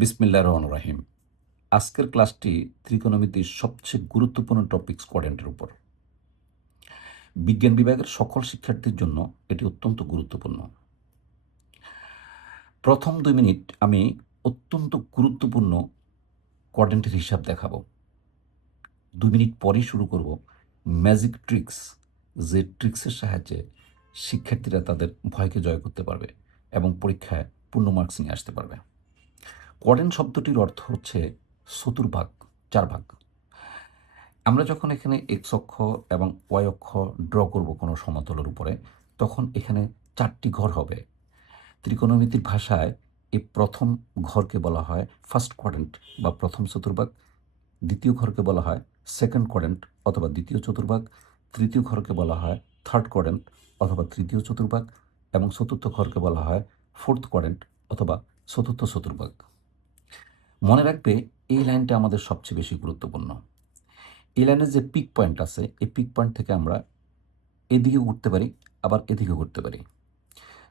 বিসমিল্লাহির রহমানির রহিম। আজকের ক্লাসটি ত্রিকোণমিতির সবচেয়ে গুরুত্বপূর্ণ টপিকস কোয়াড্রেন্টের উপর। বিজ্ঞান বিভাগের সকল শিক্ষার্থীর জন্য এটি অত্যন্ত গুরুত্বপূর্ণ। প্রথম ২ মিনিট আমি অত্যন্ত গুরুত্বপূর্ণ কোয়াড্রেন্টের হিসাব দেখাবো। ২ মিনিট পরেই শুরু করব ম্যাজিক ট্রিক্স, যে ট্রিক্সের সাহায্যে শিক্ষার্থীরা তাদের ভয়কে জয় করতে পারবে এবং পরীক্ষায় পূর্ণ মার্কস নিয়ে আসতে পারবে। কোয়াড্রেন্ট শব্দটির অর্থ হচ্ছে চতুর্ভাগ, ৪ ভাগ। আমরা যখন এখানে এক্স অক্ষ এবং ওয়াই অক্ষ ড্র করব কোনো সমতলের উপরে, তখন এখানে ৪টি ঘর হবে। ত্রিকোণমিতির ভাষায় এই প্রথম ঘরকে বলা হয় ফার্স্ট কোয়াড্রেন্ট বা প্রথম চতুর্ভাগ, দ্বিতীয় ঘরকে বলা হয় সেকেন্ড কোয়াড্রেন্ট অথবা দ্বিতীয় চতুর্ভাগ, তৃতীয় ঘরকে বলা হয় থার্ড কোয়াড্রেন্ট অথবা তৃতীয় চতুর্ভাগ এবং চতুর্থ ঘরকে বলা হয় ফোর্থ কোয়াড্রেন্ট অথবা চতুর্থ চতুর্ভাগ। মনে রাখবে, এই লাইনটা আমাদের সবচেয়ে বেশি গুরুত্বপূর্ণ। এই লাইনের যে পিক পয়েন্ট আছে, এই পিক পয়েন্ট থেকে আমরা এদিকে ঘুরতে পারি, আবার এদিকে ঘুরতে পারি।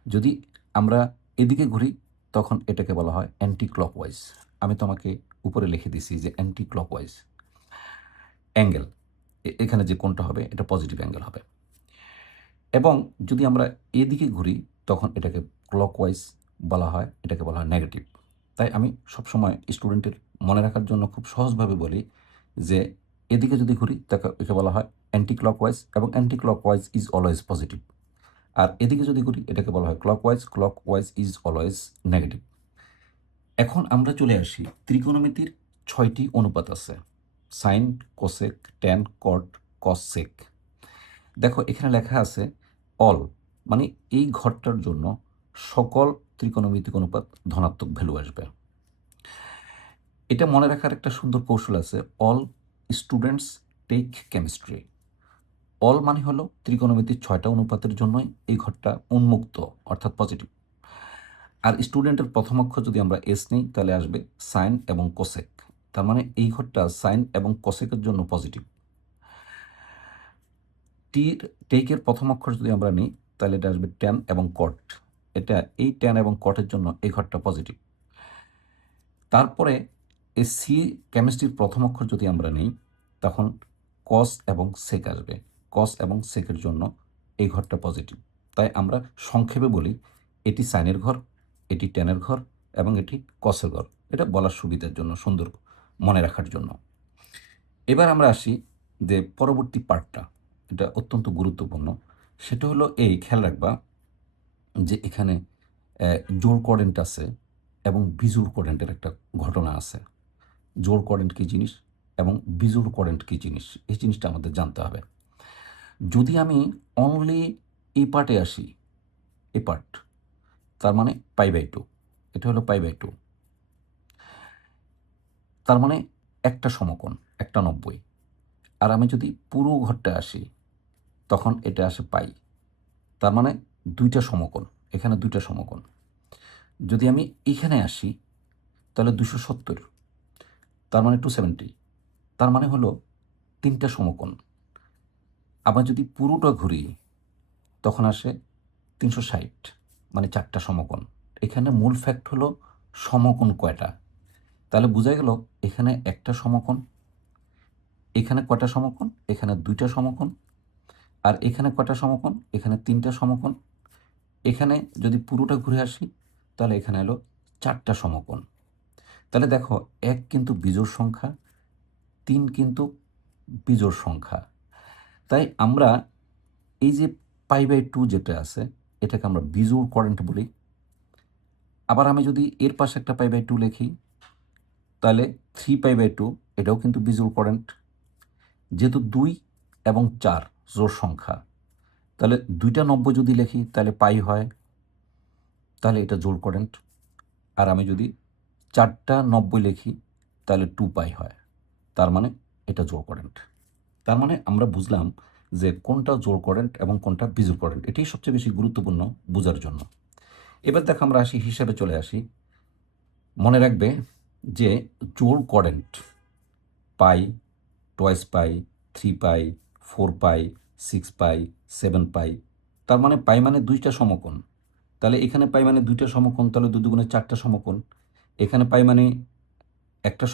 যদি আমরা এদিকে ঘুরি, তখন এটাকে বলা হয় অ্যান্টি ক্লকওয়াইজ। আমি তোমাকে উপরে লিখে দিছি যে অ্যান্টি ক্লকওয়াইজ অ্যাঙ্গেল, এখানে যে কোণটা হবে এটা পজিটিভ অ্যাঙ্গেল হবে। এবং যদি আমরা এদিকে ঘুরি, তখন এটাকে ক্লকওয়াইজ বলা হয়, এটাকে বলা হয় নেগেটিভ। তাই আমি সবসময় স্টুডেন্টের মনে রাখার জন্য খুব সহজভাবে বলি যে এদিকে যদি ঘুরি, তাকে একে বলা হয় অ্যান্টি ক্লকওয়াইজ এবং anti clockwise is always positive. আর এদিকে যদি ঘুরি, এটাকে বলা হয় clockwise, clockwise is always negative. এখন আমরা চলে আসি, ত্রিকোণমিতির ৬টি অনুপাত আছে: sine, cosec, tan, cot, cos, sec. দেখো এখানে লেখা আছে অল, মানে এই ঘরটার জন্য সকল ত্রিকোণমিতিক অনুপাত ধনাত্মক ভ্যালু আসবে। এটা মনে রাখার একটা সুন্দর কৌশল আছে, all students take chemistry. All মানে হলো ত্রিকোণমিতির ৬টা অনুপাতের জন্যই এই ঘরটা উন্মুক্ত, অর্থাৎ পজিটিভ। আর স্টুডেন্টের প্রথম অক্ষর যদি আমরা এস নিই, তাহলে আসবে সাইন এবং কোসেক। তার মানে এই ঘরটা সাইন এবং কোসেকের জন্য পজিটিভ। টির টেকের প্রথম অক্ষর যদি আমরা নিই, তাহলে এটা আসবে ট্যান এবং কট। এটা এই ট্যান এবং কটের জন্য এই ঘরটা পজিটিভ। তারপরে এই সি কেমিস্ট্রির প্রথম অক্ষর যদি আমরা নিই, তখন কস এবং সেক আসবে। কস এবং সেকের জন্য এই ঘরটা পজিটিভ। তাই আমরা সংক্ষেপে বলি, এটি সাইনের ঘর, এটি ট্যানের ঘর এবং এটি কসের ঘর। এটা বলার সুবিধার জন্য, সুন্দর মনে রাখার জন্য। এবার আমরা আসি যে পরবর্তী পার্টটা, এটা অত্যন্ত গুরুত্বপূর্ণ। সেটা হলো এই, খেয়াল রাখবা যে এখানে জোড় কোয়াড্রেন্ট আছে এবং বিজোড় কোয়াড্রেন্টের একটা ঘটনা আছে। জোড় কোয়াড্রেন্ট কী জিনিস এবং বিজোড় কোয়াড্রেন্ট কী জিনিস, এই জিনিসটা আমাদের জানতে হবে। যদি আমি অনলি এই পার্টে আসি, এই পার্ট, তার মানে π/2, এটা হলো π/2, তার মানে একটা সমকোণ, একটা 90। আর আমি যদি পুরো ঘরটা আসি, তখন এটা আসে পাই, তার মানে দুইটা সমকোণ, এখানে দুইটা সমকোণ। যদি আমি এখানে আসি, তাহলে 270, তার মানে 270, তার মানে হলো তিনটা সমকোণ। আবার যদি পুরোটা ঘুরি, তখন আসে 360, মানে 4টা সমকোণ। এখানে মূল ফ্যাক্ট হলো সমকোণ কয়টা। তাহলে বোঝা গেল এখানে একটা সমকোণ, এখানে কয়টা সমকোণ, এখানে দুইটা সমকোণ, আর এখানে কয়টা সমকোণ, এখানে তিনটা সমকোণ। এখানে যদি পুরোটা ঘুরে আসি, তাহলে এখানে এলো 4টা সমকোণ। তাহলে দেখো, 1 কিন্তু বিজোড় সংখ্যা, 3 কিন্তু বিজোড় সংখ্যা। তাই আমরা এই যে π/2 যেটা আছে, এটাকে আমরা বিজোড় কোয়াড্রেন্ট বলি। আবার আমি যদি এর পাশে একটা π/2 লিখি, তাহলে 3π/2, এটাও কিন্তু বিজোড় কোয়াড্রেন্ট। যেহেতু 2 এবং 4 জোড় সংখ্যা, তাহলে 2টা 90 যদি লিখি, তাহলে পাই হয়, তাহলে এটা জোড় কোয়াড্রেন্ট। আর আমি যদি 4টা 90 লিখি, তাহলে 2π হয়, তার মানে এটা জোড় কোয়াড্রেন্ট। তার মানে আমরা বুঝলাম যে কোনটা জোড় কোয়াড্রেন্ট এবং কোনটা বিজোড় কোয়াড্রেন্ট, এটাই সবচেয়ে বেশি গুরুত্বপূর্ণ বোঝার জন্য। এবার দেখো আমরা আসি, হিসাবে চলে আসি। মনে রাখবে যে জোড় কোয়াড্রেন্ট পাই, টয়েস পাই, 3π, 4π, 6π, 7π, তার মানে পাই মানে দুইটা সমকোণ। তাহলে এখানে পাই মানে দুইটা সমকোণ, তাহলে 2 দুগুণে 4টা সমকোণ। এখানে পাই মানে একটা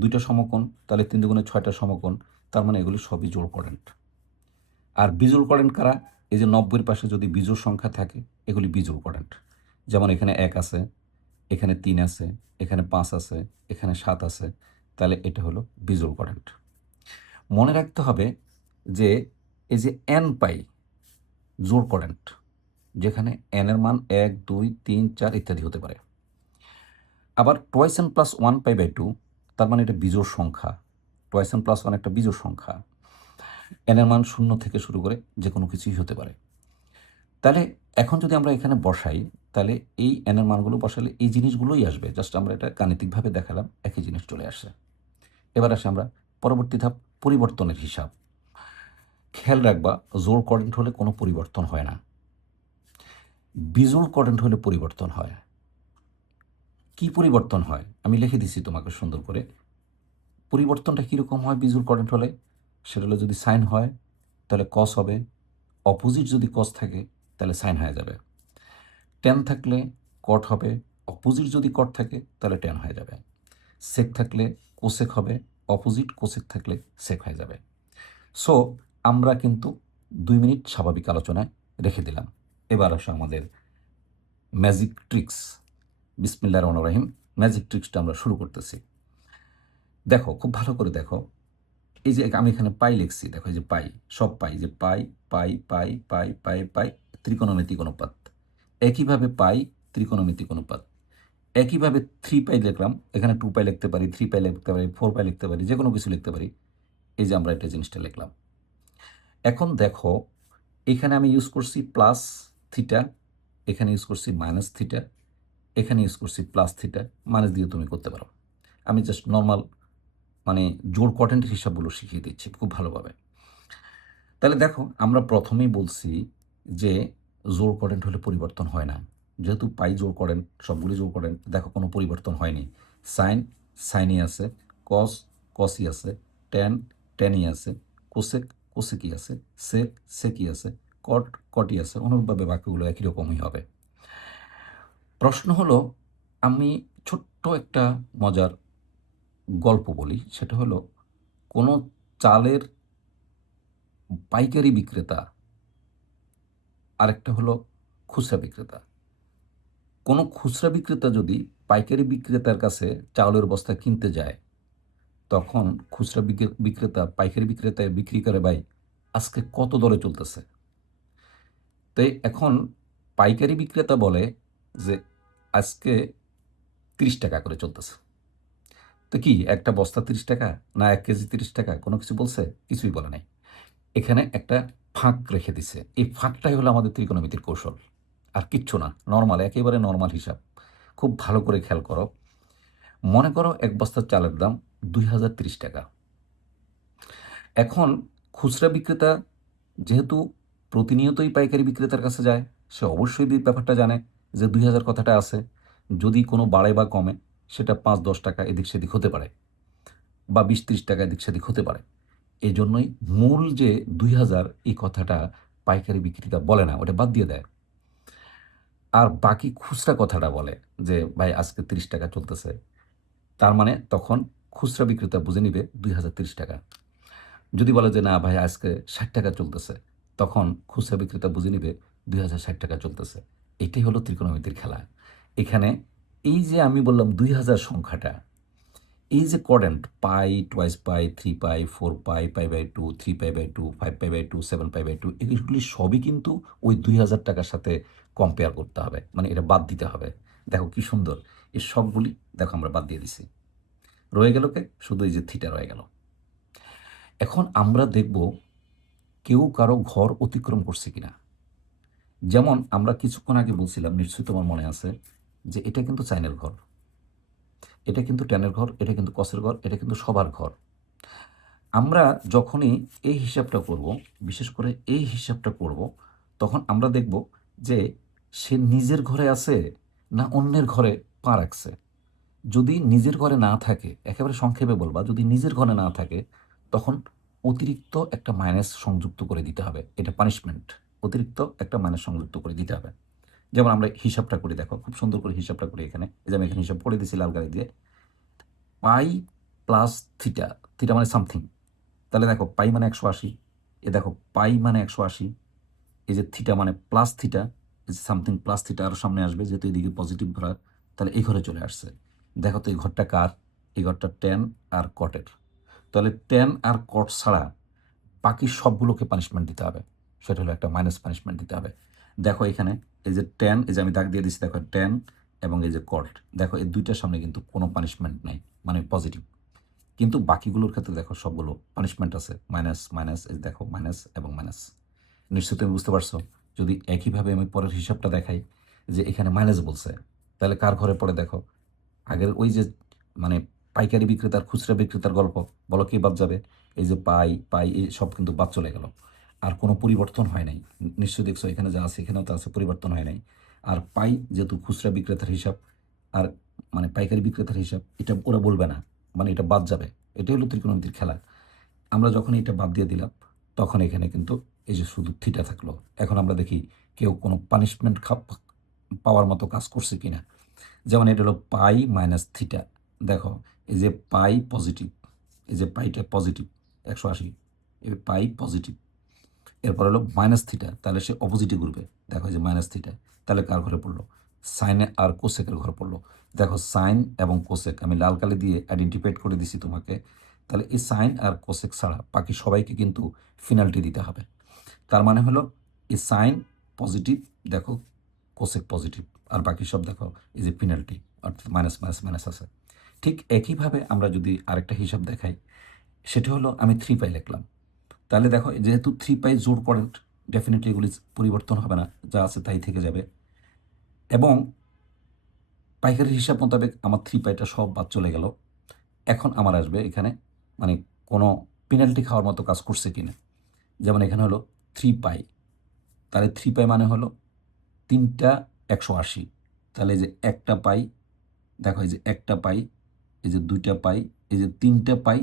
দুইটা সমকোণ, তাহলে 3 দুগুণে 6টা সমকোণ, তার মানে এগুলি সবই জোড় কোঅর্ডিনেট। আর বিজোড় কোঅর্ডিনেট কারা? এই যে 90-এর পাশে যদি বিজোড় সংখ্যা থাকে এগুলি বিজোড় কোঅর্ডিনেট। যেমন এখানে 1 আছে, এখানে 3 আছে, এখানে 5 আছে, এখানে 7 আছে, তাহলে এটা হলো বিজোড় কোঅর্ডিনেট। মনে রাখতে হবে যে এই যে n পাই জোড় কোঅর্ডিনেট, যেখানে n এর মান 1, 2, 3, 4 ইত্যাদি হতে পারে। আবার twice n plus 1 pi by 2, তার মানে এটা বিজোড় সংখ্যা। টয়েস n প্লাস 1 একটা বিজোড় সংখ্যা। n এর মান 0 থেকে শুরু করে যে কোনো কিছুই হতে পারে। তাহলে এখন যদি আমরা এখানে বসাই, তাহলে এই n এর মানগুলো বসালে এই জিনিসগুলোই আসবে। জাস্ট আমরা এটা গাণিতিকভাবে দেখালাম, একই জিনিস চলে আসে। এবার আসে আমরা পরবর্তী ধাপ, পরিবর্তনের হিসাব। খেয়াল রাখবা, জোড় কোঅর্ডিনেট হলে কোনো পরিবর্তন হয় না, বিজোড় কোঅর্ডিনেট হলে পরিবর্তন হয়। কি পরিবর্তন হয় আমি লিখে দিছি তোমাকে সুন্দর করে। পরিবর্তনটা কীরকম হয় বিজোড় কোঅর্ডিনেট হলে? সেটা হলো যদি সাইন হয় তাহলে কস হবে, অপোজিট যদি কস থাকে তাহলে সাইন হয়ে যাবে। ট্যান থাকলে কট হবে, অপোজিট যদি কট থাকে তাহলে ট্যান হয়ে যাবে। সেক থাকলে কোসেক হবে, অপোজিট কোসেক থাকলে সেক হয়ে যাবে। সো আমরা কিন্তু 2 মিনিট স্বাভাবিক আলোচনায় রেখে দিলাম। এবার আসো আমাদের ম্যাজিক ট্রিক্স। বিসমিল্লাহির রহমানির রহিম। ম্যাজিক ট্রিক্সটা আমরা শুরু করতেছি। দেখো, খুব ভালো করে দেখো। এই যে আমি এখানে পাই লিখছি, দেখো এই যে পাই, সব পাই, যে পাই পাই পাই পাই পাই পাই, ত্রিকোণমিতিক অনুপাত। একইভাবে পাই, ত্রিকোণমিতিক অনুপাত। একইভাবে 3 পাই লিখলাম, এখানে 2 পাই লিখতে পারি, 3 পাই লিখতে পারি, 4 পাই লিখতে পারি, যে কোনো কিছু লিখতে পারি। এই যে আমরা এটা জিনিসটা লিখলাম। এখন দেখো, এখানে আমি ইউজ করছি প্লাস থিটা, এখানে ইউজ করছি মাইনাস থিটা, এখানে ইউজ করছি প্লাস থিটা। মাইনাস দিয়ে তুমি করতে পারো। আমি জাস্ট নর্মাল মানে জোড় কোঅর্ডিনেটের হিসাবগুলো শিখিয়ে দিচ্ছি খুব ভালোভাবে। তাহলে দেখো, আমরা প্রথমেই বলছি যে জোড় কোঅর্ডিনেট হলে পরিবর্তন হয় না। যেহেতু পাই জোড় কোঅর্ডিনেট, সবগুলি জোড় কোঅর্ডিনেট, দেখো কোনো পরিবর্তন হয়নি। সাইন সাইনই আছে, কস কসই আছে, ট্যান ট্যানই আছে, কোসেক কোসেকই আছে, সেক সেকই আছে, কট কটই আছে। অনুরূপভাবে বাকিগুলো একই রকমই হবে। প্রশ্ন হলো, আমি ছোট্ট একটা মজার গল্প বলি। সেটা হলো, কোনো চালের পাইকারি বিক্রেতা, আরেকটা হলো খুচরা বিক্রেতা। কোনো খুচরা বিক্রেতা যদি পাইকারি বিক্রেতার কাছে চাউলের বস্তা কিনতে যায়, তখন খুচরা বিক্রেতা পাইকারি বিক্রেতায় বিক্রি করে, ভাই আজকে কত দরে চলতেছে। তাই এখন পাইকারি বিক্রেতা বলে যে আজকে 30 টাকা করে চলতেছে। তো কি একটা বস্তা 30 টাকা, না 1 কেজি 30 টাকা, কোনো কিছু বলছে? কিছুই বলে নাই। এখানে একটা ফাঁক রেখে দিছে। এই ফাঁকটাই হলো আমাদের ত্রিকোণমিতির কৌশল, আর কিচ্ছু না। নর্মাল, একেবারে নর্মাল হিসাব। খুব ভালো করে খেয়াল করো। মনে করো এক বস্তা চালের দাম 2030 টাকা। এখন খুচরা বিক্রেতা যেহেতু প্রতিনিয়তই পাইকারি বিক্রেতার কাছে যায়, সে অবশ্যই ব্যাপারটা জানে যে 2000 কথাটা আছে। যদি কোনো বাড়ে বা কমে, সেটা 5-10 টাকা এদিক সেদিক হতে পারে, বা 20-30 টাকা এদিক সেদিক হতে পারে। এই জন্যই মূল যে 2000, এই কথাটা পাইকারি বিক্রেতা বলে না, ওটা বাদ দিয়ে দেয়। আর বাকি খুচরা কথাটা বলে যে ভাই আজকে 30 টাকা চলতেছে। তার মানে তখন খুচরা বিক্রেতা বুঝে নিবে 2030 টাকা। যদি বলে যে না ভাই আজকে 60 টাকা চলতেছে, তখন খুচরা বিক্রেতা বুঝে নিবে 2060 টাকা চলতেছে। এটাই হলো ত্রিকোণমিতির খেলা। এখানে এই যে আমি বললাম 2000 সংখ্যাটা, এই যে coordinate pi, twice pi, 3 pi, 4 pi, pi by 2, 3 pi by 2, 5 pi by 2, 7 pi by 2, এগুলি সবই কিন্তু ওই 2000 টাকার সাথে কম্পেয়ার করতে হবে, মানে এটা বাদ দিতে হবে। দেখো কি সুন্দর, এই সবগুলি দেখো আমরা বাদ দিয়ে দিছি। রয়ে গেল কে? শুধু এই যে থিটা রয়ে গেল। এখন আমরা দেখব কেউ কারো ঘর অতিক্রম করছে কিনা। যেমন আমরা কিছুক্ষণ আগে বলছিলাম, নিশ্চয়ই তোমার মনে আছে, যে এটা কিন্তু সাইনের ঘর, এটা কিন্তু ট্যানের ঘর, এটা কিন্তু কসের ঘর, এটা কিন্তু সবার ঘর। আমরা যখনই এই হিসাবটা করব, বিশেষ করে এই হিসাবটা করব, তখন আমরা দেখব যে সে নিজের ঘরে আছে না অন্যের ঘরে পা রাখছে। যদি নিজের ঘরে না থাকে, একেবারে সংক্ষেপে বলবা, যদি নিজের ঘরে না থাকে, তখন অতিরিক্ত একটা মাইনাস সংযুক্ত করে দিতে হবে। এটা পানিশমেন্ট। অতিরিক্ত একটা মাইনাস সংযুক্ত করে দিতে হবে। যেমন আমরা হিসাবটা করি, দেখো খুব সুন্দর করে হিসাবটা করি এখানে। এই যে আমি এখানে হিসাব করে দিয়েছি লাল গাড়ি দিয়ে, পাই প্লাস থিটা, থিটা মানে সামথিং। তাহলে দেখো পাই মানে 180, এ দেখো পাই মানে 180, এই যে থিটা মানে প্লাস থিটা, এই যে সামথিং প্লাস থিটা আরও সামনে আসবে যেহেতু এদিকে পজিটিভ ঘোরা, তাহলে এই ঘরে চলে আসছে। দেখো তো এই ঘরটা কার? এই ঘরটা ট্যান আর কটের। তাহলে ট্যান আর কট ছাড়া বাকি সবগুলোকে পানিশমেন্ট দিতে হবে, সেটা হলো একটা মাইনাস পানিশমেন্ট দিতে হবে। দেখো এখানে এই যে ট্যান, এই যে আমি দাগ দিয়ে দিচ্ছি, দেখো ট্যান এবং এই যে কট, দেখো এই দুইটার সামনে কিন্তু কোনো পানিশমেন্ট নাই, মানে পজিটিভ। কিন্তু বাকিগুলোর ক্ষেত্রে দেখো সবগুলো পানিশমেন্ট আছে, মাইনাস মাইনাস, এই দেখো মাইনাস এবং মাইনাস। নিশ্চয়ই তুমি বুঝতে পারছো। যদি একইভাবে আমি পরের হিসাবটা দেখাই, যে এখানে মাইনাস বলছে, তাহলে কার ঘরে পড়ে দেখো? আগের ওই যে মানে পাইকারি বিক্রেতার খুচরা বিক্রেতার গল্প, বলো কি বাদ যাবে? এই যে পাই পাই এই সব কিন্তু বাদ চলে গেল, আর কোনো পরিবর্তন হয় নাই। নিশ্চয়ই দেখছো এখানে যা আছে এখানেও তো আছে, পরিবর্তন হয় নাই। আর পাই যেহেতু খুচরা বিক্রেতার হিসাব, আর মানে পাইকারি বিক্রেতার হিসাব, এটা ওরা বলবে না, মানে এটা বাদ যাবে। এটাই হলো ত্রিকোণমিতির খেলা। আমরা যখন এটা বাদ দিয়ে দিলাম, তখন এখানে কিন্তু এই যে শুধু থিটা থাকলো। এখন আমরা দেখি কেউ কোনো পানিশমেন্ট পাওয়ার মতো কাজ করছে কিনা। যেমন এটা হলো পাই মাইনাস থিটা, দেখো এই যে পাই পজিটিভ, এই যে পাইটা পজিটিভ 180, এই পাই পজিটিভ, এরপর হলো মাইনাস থিটা, তাহলে সে অপোজিটে ঘুরবে। দেখো এই যে মাইনাস থিটা, তাহলে কার ঘরে পড়লো? সাইনে আর কোসেকের ঘরে পড়লো। দেখো সাইন এবং কোসেক আমি লাল কালি দিয়ে আইডেন্টিফাইড করে দিছি তোমাকে। তাহলে এই সাইন আর কোসেক ছাড়া বাকি সবাইকে কিন্তু ফিনাল্টি দিতে হবে। তার মানে হলো এই সাইন পজিটিভ, দেখো কোসেক পজিটিভ, আর বাকি সব দেখো এই যে পেনাল্টি, অর্থাৎ মাইনাস মাইনাস মাইনাস আছে। ঠিক একইভাবে আমরা যদি আরেকটা হিসাব দেখাই, সেটা হলো আমি 3 পাই লিখলাম। তাহলে দেখো যেহেতু 3 পাই জোর করেন্ট, ডেফিনেটলি এগুলি পরিবর্তন হবে না, যা আছে তাই থেকে যাবে। এবং পাইকারির হিসাব মোতাবেক আমার 3 পাইটা সব বাদ চলে গেল। এখন আমার আসবে এখানে মানে কোনো পেনাল্টি খাওয়ার মতো কাজ করছে কিনা। যেমন এখানে হলো 3 পাই, তাহলে 3 পাই মানে হলো 3টা 180, তাহলে এই যে একটা পাই, দেখো এই যে একটা পাই, এই যে 2টা পাই, এই যে 3টা পাই,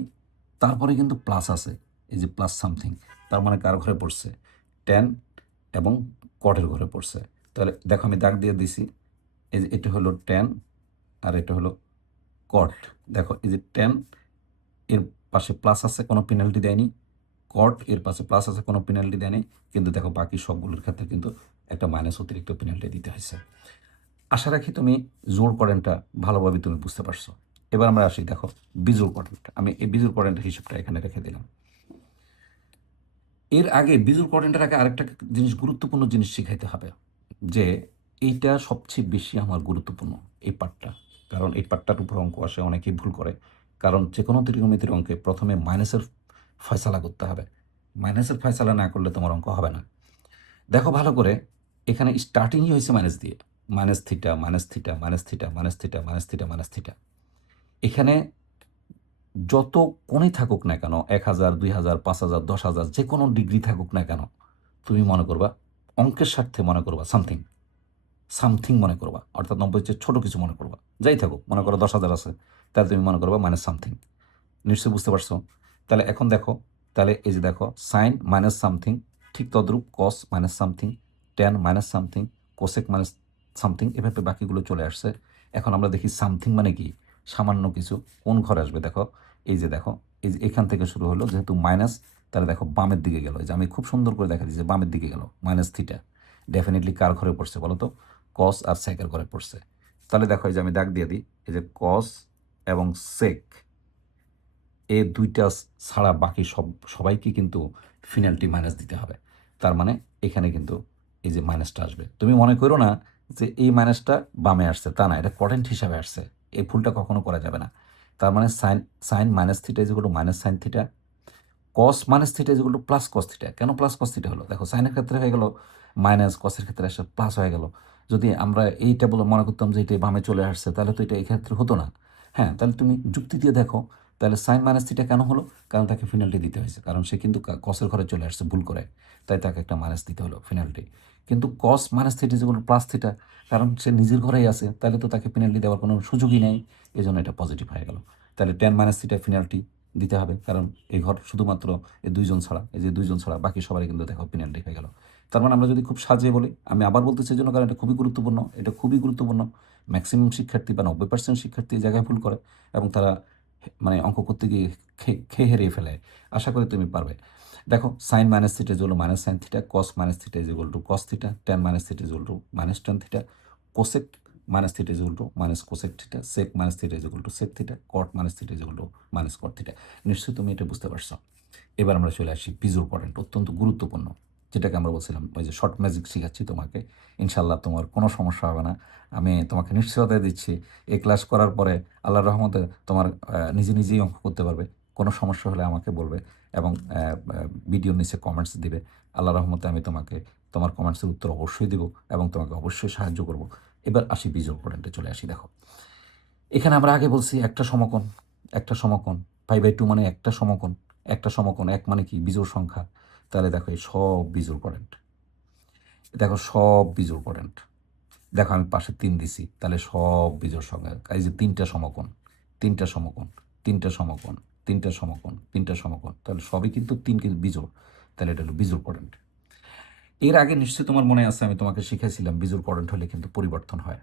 তারপরে কিন্তু প্লাস আছে, এই যে প্লাস সামথিং, তার মানে কার ঘরে পড়ছে? ট্যান এবং কটের ঘরে পড়ছে। তাহলে দেখো আমি দাগ দিয়ে দিছি, এই যে এটা হলো ট্যান আর এটা হলো কট। দেখো এই যে ট্যান এর পাশে প্লাস আছে, কোনো পেনাল্টি দেয়নি, কট এর পাশে প্লাস আছে, কোনো পেনাল্টি দেয়নি, কিন্তু দেখো বাকি সবগুলোর ক্ষেত্রে কিন্তু একটা মাইনাস অতিরিক্ত পেনাল্টি দিতে হয়েছে। আশা রাখি তুমি জোড় করেন্টটা ভালোভাবে তুমি বুঝতে পারছো। এবার আমরা আসি, দেখো বিজোড় করেন্ট, আমি এই বিজোড় করেন্টের হিসাবটা এখানে রেখে দিলাম। এর আগে বিজোড় করেন্টের আগে আরেকটা জিনিস, গুরুত্বপূর্ণ জিনিস শিখাইতে হবে, যে এইটা সবচেয়ে বেশি আমার গুরুত্বপূর্ণ, এই পার্টটা। কারণ এই পার্টটার উপর অঙ্ক আসে, অনেকেই ভুল করে। কারণ যে কোনো ত্রিকোণমিতির অঙ্কে প্রথমে মাইনাসের ফয়সালা করতে হবে, মাইনাসের ফয়সালা না করলে তোমার অঙ্ক হবে না। দেখো ভালো করে, এখানে স্টার্টিংই হয়েছে মাইনাস দিয়ে, minus theta minus theta minus theta minus theta minus theta minus theta. এখানে যত কোণে থাকুক না কেন, 1000 2000 5000 10,000 যে কোনো ডিগ্রি থাকুক না কেন, তুমি মনে করবা অঙ্কের স্বার্থে মনে করবা সামথিং, সামথিং মনে করবা, অর্থাৎ 90 চেয়ে ছোটো কিছু মনে করবা। যাই থাকুক, মনে করো 10,000 আছে, তাহলে তুমি মনে করবা মাইনাস সামথিং। নিশ্চয়ই বুঝতে পারছো। তাহলে এখন দেখো, তাহলে এই যে দেখো সাইন মাইনাস সামথিং, ঠিক তদ্রূপ কস minus something, tan minus something, cosec minus something, এভাবে বাকিগুলো চলে আসছে। এখন আমরা দেখি সামথিং মানে কি, সামান্য কিছু কোন ঘরে আসবে। দেখো এই যে দেখো, এই যে এখান থেকে শুরু হলো, যেহেতু মাইনাস, তাহলে দেখো বামের দিকে গেল, এই যে আমি খুব সুন্দর করে দেখা দিচ্ছি বামের দিকে গেল মাইনাস থিটা, ডেফিনেটলি কার ঘরে পড়ছে বলো তো? কস আর সেকের ঘরে পড়ছে। তাহলে দেখো এই যে আমি দাগ দিয়ে দিই, এই যে কস এবং সেক, এই দুইটা ছাড়া বাকি সবাইকে কিন্তু ফিনাল্টি মাইনাস দিতে হবে। তার মানে এখানে কিন্তু এই যে মাইনাসটা আসবে, তুমি মনে করো না যে এই মাইনাসটা বামে আসছে, তা না, এটা করেন্ট হিসাবে আসছে। এই ভুলটা কখনো করা যাবে না। তার মানে sine sine minus theta is equal to minus sine theta, cos minus theta is equal to plus cos theta. কেন প্লাস কস থিটা হলো? দেখো সাইনের ক্ষেত্রে হয়ে গেল মাইনাস, কসের ক্ষেত্রে আসে প্লাস হয়ে গেল। যদি আমরা এইটা বলে মনে করতাম যে এটা বামে চলে আসছে, তাহলে তো এটা এই ক্ষেত্রে হতো না। হ্যাঁ, তাহলে তুমি যুক্তি দিয়ে দেখো, তাহলে সাইন মাইনাস থিটা কেন হলো? কারণ তাকে ফিনাল্টি দিতে হয়েছে, কারণ সে কিন্তু কসের ঘরে চলে আসছে ভুল করে, তাই তাকে একটা মাইনাস দিতে হলো ফিনাল্টি। কিন্তু কস মাইনাস থিটা যেগুলো প্লাস থিটা, কারণ সে নিজের ঘরেই আছে, তাহলে তো তাকে পেনাল্টি দেওয়ার কোনো সুযোগই নেই, এই জন্য এটা পজিটিভ হয়ে গেল। তাহলে টেন মাইনাস থিটা ফিনাল্টি দিতে হবে, কারণ এই ঘর শুধুমাত্র এই দুইজন ছাড়া, এই যে দুইজন ছাড়া বাকি সবাই কিন্তু দেখো পেনাল্টি হয়ে গেল। তার মানে আমরা যদি খুব সাজিয়ে বলি, আমি আবার বলতেছি এই জন্য কারণ এটা খুবই গুরুত্বপূর্ণ, এটা খুবই গুরুত্বপূর্ণ। ম্যাক্সিমাম শিক্ষার্থী বা 90% শিক্ষার্থী এই জায়গায় ভুল করে এবং তারা মানে অঙ্ক করতে গিয়ে খেয়ে হারিয়ে ফেলে। আশা করি তুমি পারবে। দেখো সাইন মাইনাস থিটা ইজ হলো minus sine theta, cos minus theta is equal to cos theta, tan minus theta is equal to minus tan theta, cosec minus theta is equal to minus cosec theta, sec minus theta is equal to sec theta, cot minus theta is equal to minus cot theta. নিশ্চয়ই তুমি এটা বুঝতে পারছো। এবার আমরা চলে আসি বিজোড় পয়েন্ট, অত্যন্ত গুরুত্বপূর্ণ, যেটাকে আমরা বলছিলাম ওই যে শর্ট ম্যাজিক শিখাচ্ছি তোমাকে। ইনশাল্লাহ তোমার কোনো সমস্যা হবে না, আমি তোমাকে নিশ্চয়তা দিচ্ছি। এই ক্লাস করার পরে আল্লাহর রহমতে তোমার নিজে নিজেই অঙ্ক করতে পারবে। কোনো সমস্যা হলে আমাকে বলবে এবং ভিডিওর নিচে কমেন্টস দিবে। আল্লাহর রহমতে আমি তোমাকে তোমার কমেন্টসের উত্তর অবশ্যই দেবো এবং তোমাকে অবশ্যই সাহায্য করব। এবার আসি বিজোড় পয়েন্টে চলে আসি। দেখো এখানে আমরা আগে বলছি একটা সমকোণ, একটা সমকোণ, 5/2 মানে একটা সমকোণ, একটা সমকোণ, এক মানে কি বিজোড় সংখ্যা। তাহলে দেখো এই সব বিজোড় পয়েন্ট, দেখো সব বিজোড় পয়েন্ট। দেখো আমি পাশে 3 দিছি, তাহলে সব বিজোড় সংখ্যা। এই যে তিনটা সমকোণ, তিনটা সমকোণ, তিনটা সমকোণ, তিনটা সমকোণ, তিনটা সমকোণ, তাহলে সবই কিন্তু তিন কিন্তু বিজোড়, তাহলে এটা হলো বিজোড় পয়েন্ট। এর আগে নিশ্চয়ই তোমার মনে আছে আমি তোমাকে শিখাইছিলাম বিজোড় পয়েন্ট হলে কিন্তু পরিবর্তন হয়।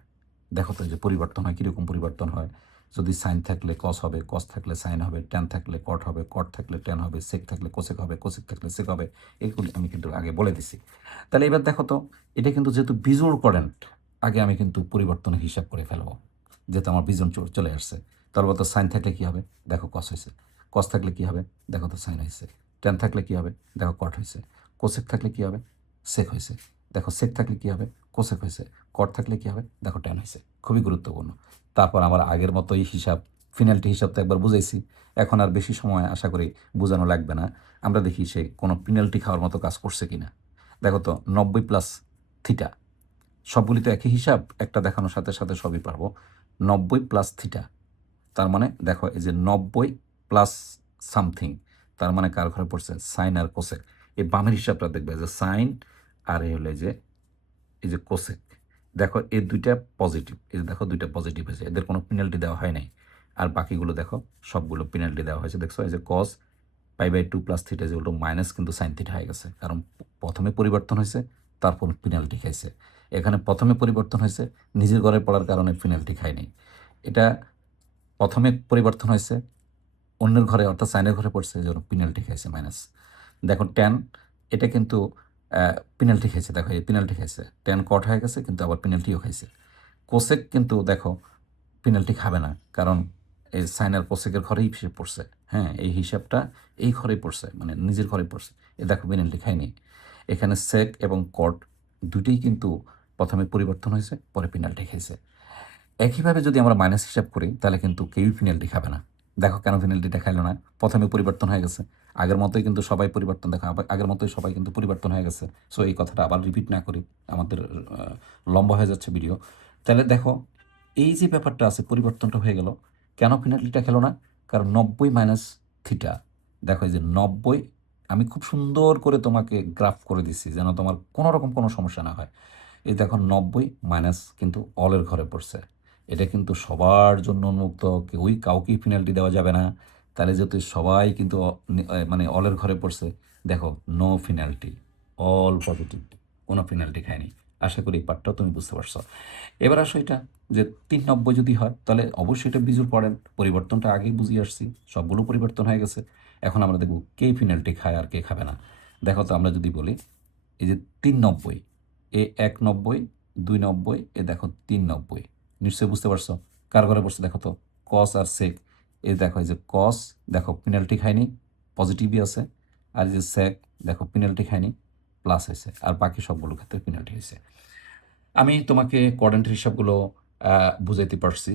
দেখো তো যে পরিবর্তন হয়, কীরকম পরিবর্তন হয়। যদি সাইন থাকলে কস হবে, কস থাকলে সাইন হবে, ট্যান থাকলে কট হবে, কট থাকলে ট্যান হবে, সেক থাকলে কোসেক হবে, কোসেক থাকলে সেক হবে। এগুলি আমি কিন্তু আগে বলে দিছি। তাহলে এবার দেখো তো, এটা কিন্তু যেহেতু বিজোড় পয়েন্ট, আগে আমি কিন্তু পরিবর্তনের হিসাব করে ফেলবো। যেহেতু আমার বিজোড় চলে আসছে, তারপর তো সাইন থাকলে কী হবে, দেখো কস হয়েছে। কস থাকলে কী হবে, দেখো তো সাইন হয়েছে। ট্যান থাকলে কী হবে, দেখো কট হয়েছে। কোসেক থাকলে কী হবে, সেক হয়েছে। দেখো সেক থাকলে কী হবে, কোসেক হয়েছে। কট থাকলে কী হবে, দেখো ট্যান হয়েছে। খুবই গুরুত্বপূর্ণ। তারপর আমার আগের মতোই হিসাব, ফিনাল্টি হিসাব তো একবার বুঝাইছি। এখন আর বেশি সময় আশা করি বোঝানো লাগবে না। আমরা দেখি সে কোনো পেনাল্টি খাওয়ার মতো কাজ করছে কি না। দেখো তো 90 প্লাস থিটা, সবগুলি তো একই হিসাব, একটা দেখানোর সাথে সাথে সবই পারবো। 90 প্লাস থিটা, তার মানে দেখো এই যে 90 প্লাস সামথিং, তার মানে কার ঘরে পড়ছে, সাইন আর কোসেক। এই বামের হিসাবটা দেখবে যে সাইন আর এই হলো এই যে কোসেক। দেখো এই দুইটা পজিটিভ, এই যে দেখো দুইটা পজিটিভ হয়েছে, এদের কোনো পেনাল্টি দেওয়া হয় নাই। আর বাকিগুলো দেখো সবগুলো পেনাল্টি দেওয়া হয়েছে। দেখছো এই যে কস π/2 প্লাস থিটা যে উল্টো মাইনাস কিন্তু সাইন থিটা হয়ে গেছে, কারণ প্রথমে পরিবর্তন হয়েছে, তারপর পেনাল্টি খাইছে। এখানে প্রথমে পরিবর্তন হয়েছে, নিজের ঘরে পড়ার কারণে পেনাল্টি খায়নি। এটা প্রথমে পরিবর্তন হয়েছে, অন্যের ঘরে অর্থাৎ সাইনের ঘরে পড়ছে, এই জন্য পেনাল্টি খাইছে মাইনাস। দেখো ট্যান, এটা কিন্তু পেনাল্টি খাইছে, দেখো এই পেনাল্টি খাইছে, ট্যান কট হয়ে গেছে কিন্তু আবার পেনাল্টিও খাইছে। কোসেক কিন্তু দেখো পেনাল্টি খাবে না, কারণ এই সাইন আর কোসেকের ঘরেই হিসেব পড়ছে। হ্যাঁ, এই হিসাবটা এই ঘরেই পড়ছে, মানে নিজের ঘরেই পড়ছে, এ দেখো পেনাল্টি খায়নি। এখানে সেক এবং কট দুটোই কিন্তু প্রথমে পরিবর্তন হয়েছে, পরে পেনাল্টি খাইছে। একইভাবে যদি আমরা মাইনাস হিসাব করি তাহলে কিন্তু কেউই পেনাল্টি খাবে না। দেখো কেন পেনাল্টিটা খাইলো না, প্রথমে পরিবর্তন হয়ে গেছে, আগের মতোই কিন্তু সবাই পরিবর্তন, দেখো আগের মতোই সবাই কিন্তু পরিবর্তন হয়ে গেছে। সো এই কথাটা আবার রিপিট না করি, আমাদের লম্বা হয়ে যাচ্ছে ভিডিও। তাহলে দেখো এই যে ব্যাপারটা আছে, পরিবর্তনটা হয়ে গেল, কেন পেনাল্টিটা খেলো না, কারণ 90 মাইনাস থিটা, দেখো এই যে 90, আমি খুব সুন্দর করে তোমাকে গ্রাফ করে দিচ্ছি যেন তোমার কোনো রকম কোনো সমস্যা না হয়। এই দেখো 90 মাইনাস কিন্তু অলের ঘরে পড়ছে, এটা কিন্তু সবার জন্য উন্মুক্ত, কেউই কাউকেই পেনাল্টি দেওয়া যাবে না। তাহলে যেহেতু সবাই কিন্তু মানে অলের ঘরে পড়ছে, দেখো নো পেনাল্টি, অল পজিটিভ, কোনো পেনাল্টি খায়নি। আশা করি এই পার্টটাও তুমি বুঝতে পারছো। এবার আসো এটা যে 390 যদি হয় তাহলে অবশ্যই এটা বিজুর পড়েন, পরিবর্তনটা আগেই বুঝিয়ে আসছি, সবগুলো পরিবর্তন হয়ে গেছে। এখন আমরা দেখব কে পেনাল্টি খায় আর কে খাবে না। দেখো তো আমরা যদি বলি এই যে 390, এ 190, 290, এ দেখো 390, নিশ্চয়ই বুঝতে পারছো কার ঘরে পড়ছে। দেখো তো কস আর সেক, এই দেখো এই যে কস, দেখো পেনাল্টি খায়নি, পজিটিভই আছে। আর এই যে সেক, দেখো পেনাল্টি খায়নি, প্লাস হয়েছে। আর বাকি সবগুলো ক্ষেত্রে পেনাল্টি হয়েছে। আমি তোমাকে কোয়াড্রেন্টের হিসাবগুলো বুঝাইতে পারছি।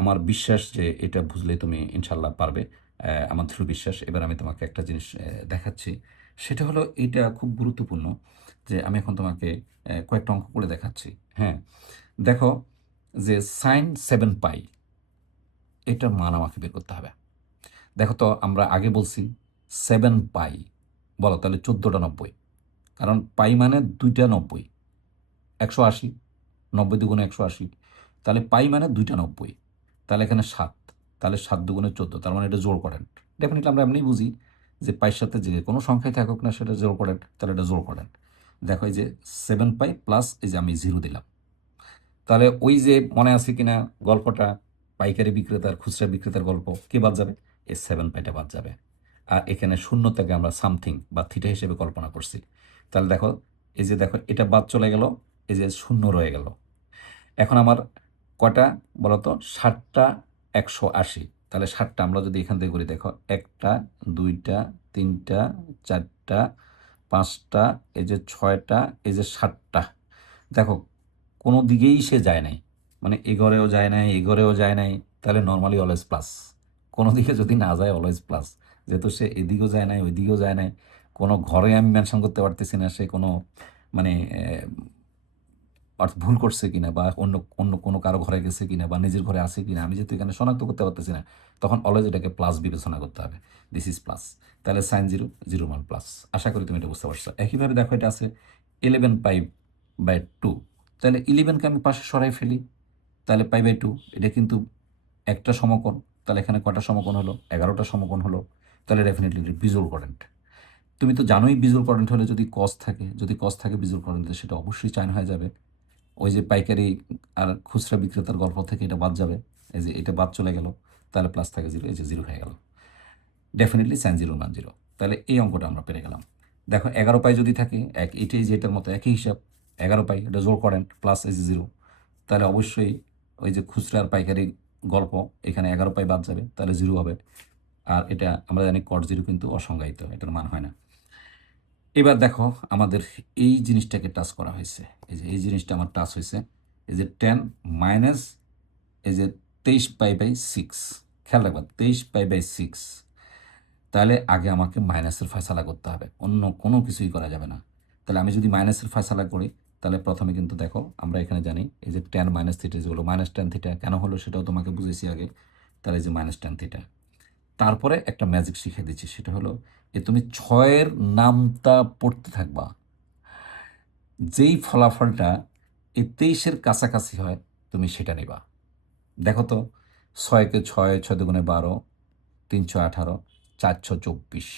আমার বিশ্বাস যে এটা বুঝলে তুমি ইনশাল্লাহ পারবে, আমার দৃঢ় বিশ্বাস। এবার আমি তোমাকে একটা জিনিস দেখাচ্ছি, সেটা হলো এটা খুব গুরুত্বপূর্ণ, যে আমি এখন তোমাকে কয়েকটা অঙ্ক করে দেখাচ্ছি। হ্যাঁ, দেখো যে sin 7 পাই, এটার মান আমাকে বের করতে হবে। দেখো তো আমরা আগে বলছি 7 পাই, বলো তাহলে 14টা 90, কারণ পাই মানে 2টা 90, 180, 90 দুগুণে 180, তাহলে পাই মানে 2টা 90, তাহলে এখানে 7, তাহলে 7 দুগুণে 14, তার মানে এটা জোড় করেন। ডেফিনেটলি আমরা এমনি বুঝি যে পাইয়ের সাথে যে কোনো সংখ্যায় থাকুক না সেটা জোড় করেন, তাহলে এটা জোড় করেন। দেখো এই যে 7 পাই প্লাস এই যে আমি 0 দিলাম। তাহলে ওই যে মনে আছে কিনা গল্পটা, পাইকারি বিক্রেতার খুচরা বিক্রেতার গল্প, কে বাদ যাবে? এই 7 পাইটা বাদ যাবে। আর এখানে শূন্য থেকে আমরা সামথিং বা থিটা হিসেবে কল্পনা করছি। তাহলে দেখো এই যে দেখো এটা বাদ চলে গেল, এই যে শূন্য রয়ে গেল। এখন আমার কয়টা বলতো? 60টা 180। তাহলে 60টা আমরা যদি এখান থেকে করি, দেখো 1টা 2টা 3টা 4টা 5টা এই যে 6টা এই যে 7টা। দেখো কোনো দিকেই সে যায় নাই, মানে এ ঘরেও যায় নাই এ ঘরেও যায় নাই। তাহলে নর্মালি অলওয়েজ প্লাস। কোনো দিকে যদি না যায় অলওয়েজ প্লাস। যেহেতু সে এদিকেও যায় নাই ওইদিকেও যায় নাই, কোনো ঘরে আমি মেনশন করতে পারতেছি না সে কোনো মানে ভুল করছে কিনা, বা অন্য অন্য কোনো কারো ঘরে গেছে কিনা, বা নিজের ঘরে আছে কিনা, আমি যেহেতু এখানে শনাক্ত করতে পারতেছি না, তখন অলওয়েজ এটাকে প্লাস বিবেচনা করতে হবে। This is plus. তাহলে সাইন 0 0 মান প্লাস। আশা করি তুমি এটা বুঝতে পারছো। একইভাবে দেখো এটা আছে 11 পাই/2। তাহলে 11কে আমি পাশে সরাই ফেলি, তাহলে পাই/2 এটা কিন্তু একটা সমকোণ। তাহলে এখানে কটা সমকোণ হলো? 11টা সমকোণ হলো। তাহলে ডেফিনেটলি বিজুয়াল কারেন্ট। তুমি তো জানোই বিজুয়াল কারেন্ট হলে যদি কস থাকে, যদি কস থাকে বিজুয়াল কারেন্ট, সেটা অবশ্যই চায়ন হয়ে যাবে। ওই যে পাইকারি আর খুচরা বিক্রেতার গল্প থেকে এটা বাদ যাবে, এই যে এটা বাদ চলে গেল। তাহলে প্লাস থাকে 0, এই যে 0 হয়ে গেল। ডেফিনেটলি সাইন 0 মান 0। তাহলে এই অঙ্কটা আমরা পেরে গেলাম। দেখো 11 পাই যদি থাকে, এটাই যে এটার মতো একই হিসাব। 11 পাই এটা জোর করেন প্লাস এই যে 0। তাহলে অবশ্যই ওই যে খুচরা আর পাইকারি গল্প, এখানে 11 পাই বাদ যাবে, তাহলে 0 হবে। আর এটা আমরা জানি কট 0 কিন্তু অসংজ্ঞায়িত, এটার মান হয় না। এবার দেখো আমাদের এই জিনিসটাকে টাচ করা হয়েছে, এই যে এই জিনিসটা আমার টাচ হয়েছে, এই যে 10 মাইনাস এই যে 23 পাই/6। খেয়াল রাখবা 23 পাই/6। তাহলে আগে আমাকে মাইনাসের ফয়সালা করতে হবে, অন্য কোনো কিছুই করা যাবে না। তাহলে আমি যদি মাইনাসের ফয়সালা করি, তাহলে প্রথমে কিন্তু দেখো আমরা এখানে জানি এই যে tan মাইনাস থিটা যেগুলো -tan থিটা কেন হলো সেটাও তোমাকে বুঝেছি আগে। তাহলে এই যে -tan থিটা। তারপরে একটা ম্যাজিক শিখে দিচ্ছি, সেটা হলো তুমি 6-এর নামতা পড়তে থাকবা। যেই ফলাফলটা এই 23-এর কাছাকাছি হয় তুমি সেটা নেবা। দেখো তো, 6কে 6, 6 × 2 = 12, 3 × 6 = 18, 4 × 6 = 24।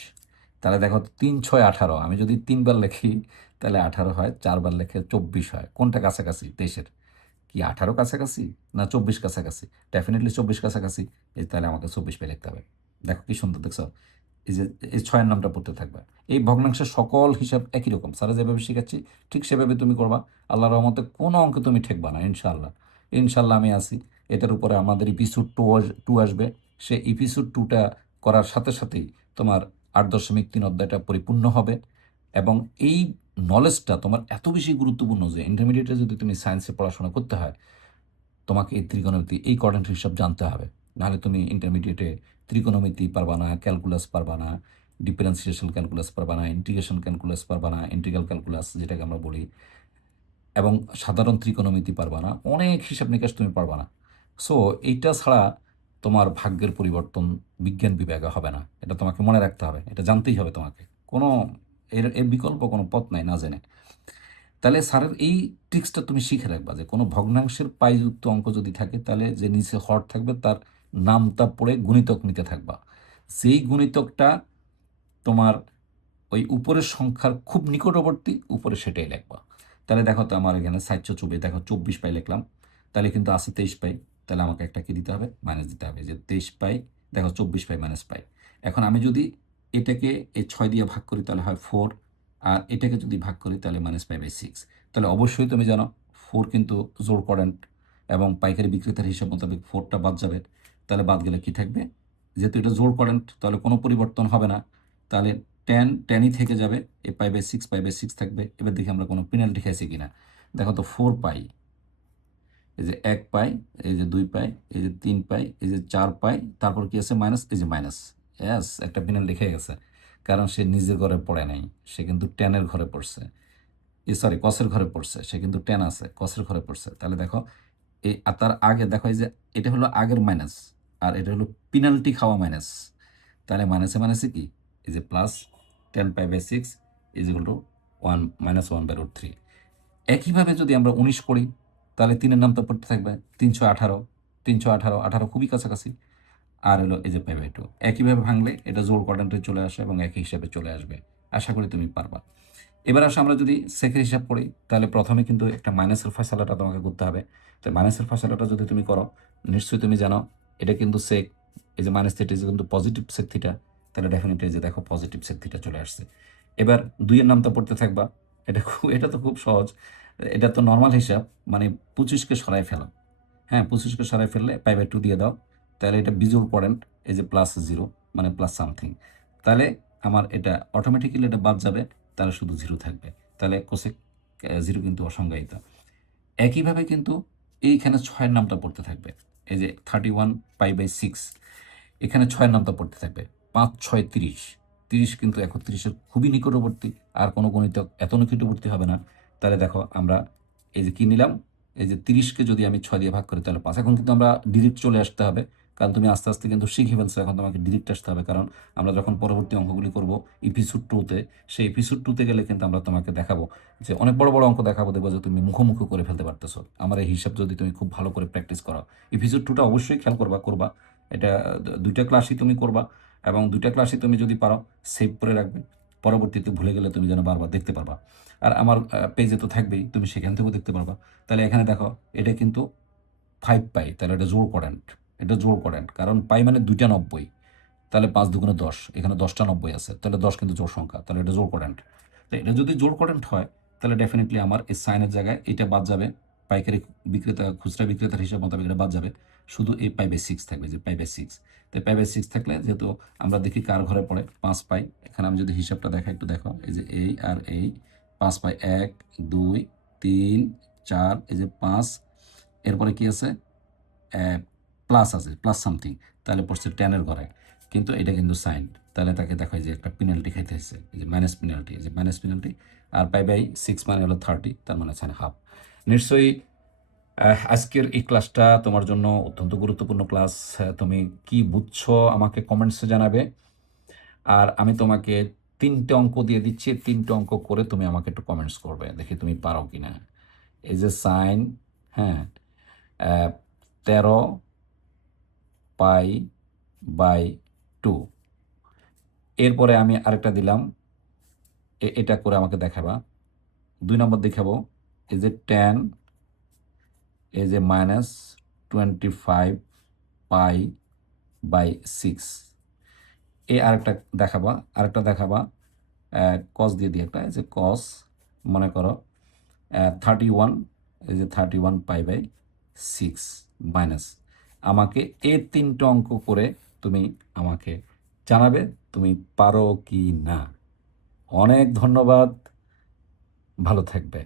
তাহলে দেখো 3 × 6 = 18, আমি যদি 3 বার লিখি তাহলে 18 হয়, 4 বার লেখে 24 হয়। কোনটা কাছাকাছি 23-এর? কি 18 কাছাকাছি না 24 কাছাকাছি? ডেফিনেটলি 24 কাছাকাছি। তাহলে আমাকে 24 পাই লিখতে হবে। দেখো কি সুন্দর, দেখছো? এই যে এই 6-এর নামটা পড়তে থাকবে। এই ভগ্নাংশের সকল হিসাব একই রকম, স্যারা যেভাবে শিখাচ্ছি ঠিক সেভাবে তুমি করবা। আল্লাহর রহমতে কোনো অঙ্কে তুমি ঠেকবা না, ইনশাআল্লাহ। ইনশাআল্লাহ আমি আছি। এটার উপরে আমাদের এপিসোড 2 আসবে। সে এপিসোড 2টা করার সাথে সাথেই তোমার 8.3 অধ্যায়টা পরিপূর্ণ হবে। এবং এই নলেজটা তোমার এত বেশি গুরুত্বপূর্ণ যে ইন্টারমিডিয়েটে যদি তুমি সায়েন্সে পড়াশোনা করতে হয়, তোমাকে এই ত্রিকোণমিতি এই কোয়াড্রেন্ট হিসাব জানতে হবে। নাহলে তুমি ইন্টারমিডিয়েটে ত্রিকোণমিতি পারবা না, ক্যালকুলাস পারবা না, ডিফারেন্সিয়েশন ক্যালকুলাস পারবা না, ইন্টিগ্রেশন ক্যালকুলাস পারবা না, ইন্টিগ্রাল ক্যালকুলাস যেটাকে আমরা বলি, এবং সাধারণ ত্রিকোণমিতি পারবা না, অনেক হিসাব নিকাশ তুমি পারবা না। সো এইটা ছাড়া তোমার ভাগ্যের পরিবর্তন বিজ্ঞান বিভাগে হবে না, এটা তোমাকে মনে রাখতে হবে, এটা জানতেই হবে তোমাকে। কোনো এর বিকল্প কোনো পথ নাই না জেনে। তাহলে স্যারের এই ট্রিক্সটা তুমি শিখে রাখবা যে কোনো ভগ্নাংশের পাইযুক্ত অঙ্ক যদি থাকে, তাহলে যে নিচে হর থাকবে তার নামটা পড়ে গুণিতক নিতে থাকবা। যেই গুণিতকটা তোমার ওই উপরের সংখ্যার খুব নিকটবর্তী, উপরে সেটাই লিখবা। তাহলে দেখো তো আমার এখানে 424, দেখো 24 পাই লিখলাম, তাহলে কিন্তু আছে 23 পাই। তাহলে আমাকে একটা কি দিতে হবে? মাইনাস দিতে হবে, যে 23 পাই, দেখো 24 পাই মাইনাস পাই। এখন আমি যদি এটাকে এই 6 দিয়ে ভাগ করি তাহলে হয় 4, আর এটাকে যদি ভাগ করি তাহলে -π/6। তাহলে অবশ্যই তুমি জানো 4 কিন্তু জোড় কারেন্ট, এবং পাইকারি বিক্রেতার হিসাব মোতাবেক 4টা বাদ যাবে। তাহলে বাদ গেলে কি থাকবে? যেহেতু এটা জোড় কারেন্ট তাহলে কোনো পরিবর্তন হবে না। তাহলে টেনই থেকে যাবে, এই পাই/6 থাকবে। এবার দেখি আমরা কোনো পেনাল্টি খাইছি কিনা। দেখো তো 4 পাই, এই যে 1 পাই, এই যে 2 পাই, এই যে 3 পাই, এই যে 4 পাই, তারপর কি আছে মাইনাস, এই যে মাইনাস। ইয়াস, একটা পেনাল্টি খেয়ে গেছে, কারণ সে নিজের ঘরে পড়ে নাই, সে কিন্তু টেনের ঘরে পড়ছে। সরি, কসের ঘরে পড়ছে, সে কিন্তু টেন আছে, কসের ঘরে পড়ছে। তাহলে দেখো এই আর তার আগে দেখো এই যে এটা হলো আগের মাইনাস, আর এটা হলো পেনাল্টি খাওয়া মাইনাস। তাহলে মাইনাসে মাইনাসে কি, এই যে প্লাস 10π/6 = 1 -1/√3। একইভাবে যদি আমরা 19 করি, তাহলে 3-এর নাম তো পড়তে থাকবে 318, 318, 18 খুবই কাছাকাছি। আর হলো এই যে π/2। একইভাবে ভাঙলে এটা জোড় কোয়াড্রেন্টে চলে আসে এবং একই হিসাবে চলে আসবে। আশা করি তুমি পারবা। এবার আসলে আমরা যদি সেকের হিসাব করি তাহলে প্রথমে কিন্তু একটা মাইনাসের ফয়সালাটা তোমাকে করতে হবে। তো মাইনাসের ফয়সালাটা যদি তুমি করো, নিশ্চয়ই তুমি জানো এটা কিন্তু সেক, এই যে মাইনাস থিটা কিন্তু পজিটিভ সেক থিটা, তাহলে ডেফিনেটলি যে দেখো পজিটিভ সেক থিটা চলে আসছে। এবার দুইয়ের নামটা পড়তে থাকবা, এটা তো খুব সহজ, এটা তো নর্মাল হিসাব, মানে 25কে সরাই ফেলো। হ্যাঁ, 25কে সরাই ফেললে পাই/2 দিয়ে দাও, তাহলে এটা বিজোড় পয়েন্ট, এই যে +0 মানে প্লাস সামথিং, তাহলে আমার এটা অটোমেটিক্যালি এটা বাদ যাবে, তাহলে শুধু 0 থাকবে, তাহলে কোসেক 0 কিন্তু অসংজ্ঞায়িত। একইভাবে কিন্তু এইখানে 6-এর নামটা পড়তে থাকবে, এই যে 31 পাই/6, এখানে 6-এর নামটা পড়তে থাকবে, 5 6 30, 30 কিন্তু 31-এর খুবই নিকটবর্তী, আর কোনো গণিতক এত নিকটবর্তী হবে না। তাহলে দেখো আমরা এই যে কি নিলাম, এই যে 30কে যদি আমি 6 দিয়ে ভাগ করি তাহলে 5। এখন কিন্তু আমরা ডিরেক্ট চলে আসতে হবে, কারণ তুমি আস্তে আস্তে কিন্তু শিখে ফেলছো, এখন তোমাকে ডিরেক্ট আসতে হবে, কারণ আমরা যখন পরবর্তী অঙ্কগুলি করব এপিসোড 2-তে, সেই এপিসোড 2-তে গেলে কিন্তু আমরা তোমাকে দেখাবো যে অনেক বড় বড় অঙ্ক দেখাবো, দেখবো যে তুমি মুখোমুখি করে ফেলতে পারতেছো আমার এই হিসাব যদি তুমি খুব ভালো করে প্র্যাকটিস করো। এপিসোড 2টা অবশ্যই খেয়াল করবা, এটা দুইটা ক্লাসই তুমি করবা, এবং দুইটা ক্লাসই তুমি যদি পারো সেভ করে রাখবে, পরবর্তীতে ভুলে গেলে তুমি যেন বারবার দেখতে পারবা। আর আমার পেজে তো থাকবেই, তুমি সেখান থেকেও দেখতে পারবা। তাহলে এখানে দেখো এটা কিন্তু 5 পাই, তাহলে এটা জোড় করেন্ট, এটা জোড় করেন্ট, কারণ পাই মানে 2টা 90, তাহলে 5 দুগুণে 10, এখানে 10টা 90 আছে, তাহলে 10 কিন্তু জোড় সংখ্যা, তাহলে এটা জোড় করেন্ট। তো এটা যদি জোড় করেন্ট হয় তাহলে ডেফিনেটলি আমার এই সাইনের জায়গায় এটা বাদ যাবে, পাইকারি বিক্রেতা খুচরা বিক্রেতার হিসাব মোতাবেক এটা বাদ যাবে, শুধু এই পাই/6 থাকবে, যে পাই/6। তো পাই/6 থাকলে যেহেতু আমরা দেখি কার ঘরে পড়ে 5 পাই, এখানে আমি যদি হিসাবটা দেখাই একটু দেখো, এই যে এই আর এই 5 পাই 1 2 3 4, এই যে 5, এরপরে কি আছে প্লাস আছে, প্লাস সামথিং, তাহলে পড়ছে 10-এর ঘরে, কিন্তু এটা কিন্তু সাইন, তাহলে তাকে দেখায় যে একটা পেনাল্টি খাইতে হয়েছে, এই যে মাইনাস পেনাল্টি, এই যে মাইনাস পেনাল্টি। আর পাই/6 মানে হলো 30, তার মানে সাইন হাফ। নিশ্চয়ই আজকের এই ক্লাসটা তোমার জন্য অত্যন্ত গুরুত্বপূর্ণ ক্লাস। তুমি কি বুঝছো আমাকে কমেন্টসে জানাবে, আর আমি তোমাকে 3টে অঙ্ক দিয়ে দিচ্ছি, 3টে অঙ্ক করে তুমি আমাকে একটু কমেন্টস করবে, দেখি তুমি পারো কিনা। এই যে সাইন, হ্যাঁ, 13 পাই/2, এরপরে আমি আরেকটা দিলাম, এটা করে আমাকে দেখাবা। 2 নম্বর দেখাবো, এই যে 10, এই যে -25 পাই/6, এই আরেকটা দেখাবা কস দিয়ে একটা, এই যে কস, মনে করো 31, এই যে 31 পাই/6 মাইনাস। আমাকে এই 3টে অঙ্ক করে তুমি আমাকে জানাবে তুমি পারো কি না। অনেক ধন্যবাদ, ভালো থাকবে।